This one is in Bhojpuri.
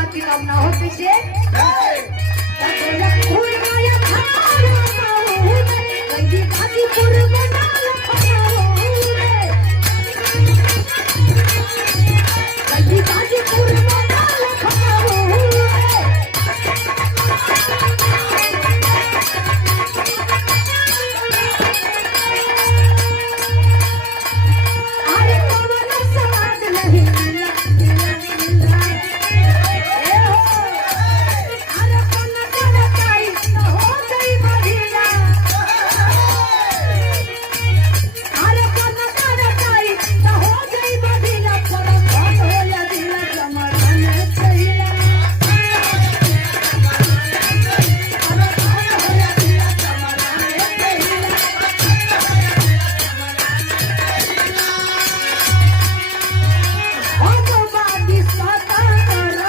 बाकी काम ना हो पिछे फुलवाया खाना खाओ कहीं बाकी पुरबना खाओ कहीं बाकी पुरबना